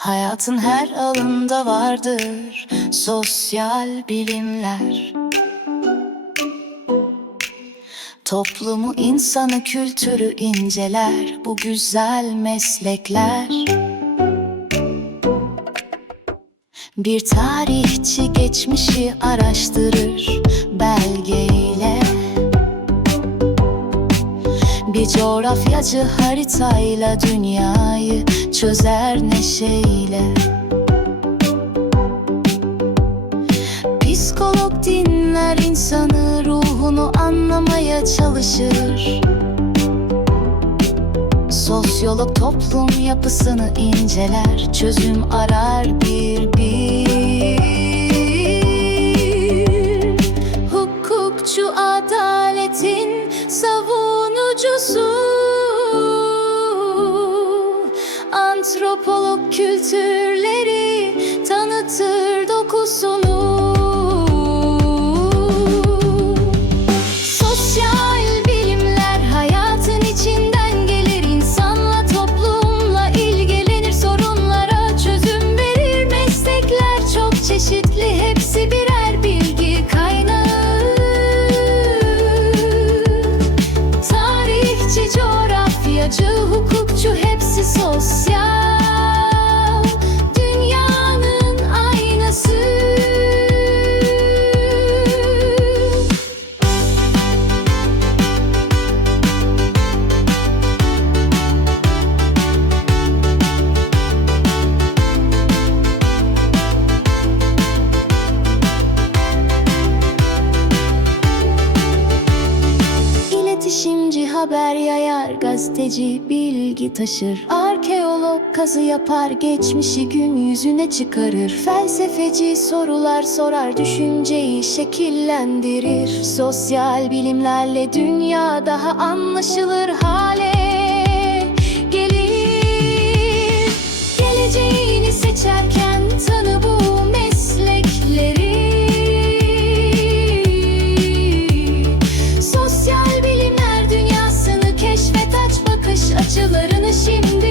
Hayatın her alanında vardır sosyal bilimler. Toplumu, insanı, kültürü inceler bu güzel meslekler. Bir tarihçi geçmişi araştırır. Belgeyle coğrafyacı haritayla dünyayı çözer neşeyle. Psikolog dinler insanı ruhunu anlamaya çalışır. Sosyolog toplum yapısını inceler Çözüm arar bir bir savunucusu Antropolog kültürleri tanıtır dokusunu hukukçu hepsi sosyal İletişimci haber yayar, gazeteci bilgi taşır. Arkeolog kazı yapar, geçmişi gün yüzüne çıkarır. Felsefeci sorular sorar, düşünceyi şekillendirir. Sosyal bilimlerle dünya daha anlaşılır hale 않으시는데